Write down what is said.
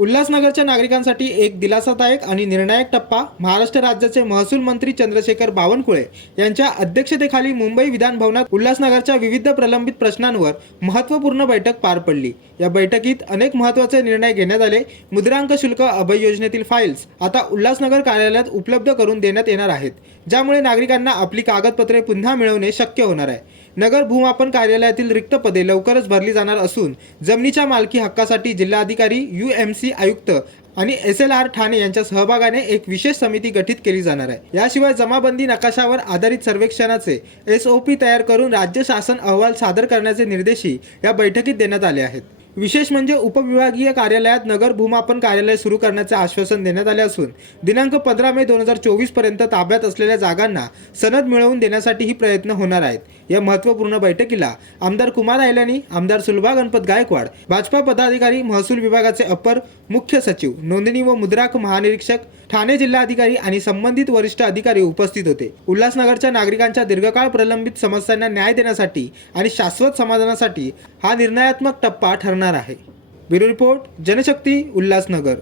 उल्हासनगरच्या नागरिकांसाठी एक दिलासादायक आणि निर्णायक टप्पा महाराष्ट्र राज्याचे महसूल मंत्री चंद्रशेखर बावनकुळे यांच्या अध्यक्षतेखाली मुंबई विधान भवनात उल्हासनगरच्या विविध प्रलंबित प्रश्नांवर महत्त्वपूर्ण बैठक पार पडली। या बैठकीत अनेक महत्त्वाचे निर्णय घेण्यात आले। मुद्रांक शुल्क अभय योजनेतील फाईल्स आता उल्हासनगर कार्यालयात उपलब्ध करून देण्यात येणार आहेत, ज्यामुळे नागरिकांना आपली कागदपत्रे पुन्हा मिळवणे शक्य होणार आहे। नगर भूमापन कार्यालयातील रिक्त पदे लवकरच भरली जाणार असून जमिनीच्या मालकी हक्कासाठी जिल्हाधिकारी, UMC आयुक्त आणि SLR ठाणे यांच्या सहभागाने एक विशेष समिती गठीत केली जाणार आहे। याशिवाय जमाबंदी नकाशावर आधारित सर्वेक्षणाचे SOP तयार करून राज्य शासन अहवाल सादर करण्याचे निर्देशही या बैठकीत देण्यात आले आहेत। विशेष म्हणजे उपविभागीय कार्यालयात नगर भूमापन कार्यालय सुरू करण्याचे आश्वासन देण्यात आले असून दिनांक 15 मे 2024 पर्यंत ताब्यात असलेल्या जागांना सनद मिळवून देण्यासाठी ही प्रयत्न होणार आहेत। या महत्त्वपूर्ण बैठकीला आमदार कुमार आयलानी, आमदार सुलभा गणपत गायकवाड, भाजपा पदाधिकारी, महसूल विभागाचे अपर मुख्य सचिव, नोंदणी व मुद्रांक महानिरीक्षक, ठाणे जिल्हाधिकारी आणि संबंधित वरिष्ठ अधिकारी उपस्थित होते। उल्हासनगरच्या नागरिकांच्या दीर्घकाळ प्रलंबित समस्यांना न्याय देण्यासाठी आणि शाश्वत समाधानासाठी हा निर्णयात्मक टप्पा ठरणार आहे। Bureau report, Janshakti, Ulhasnagar.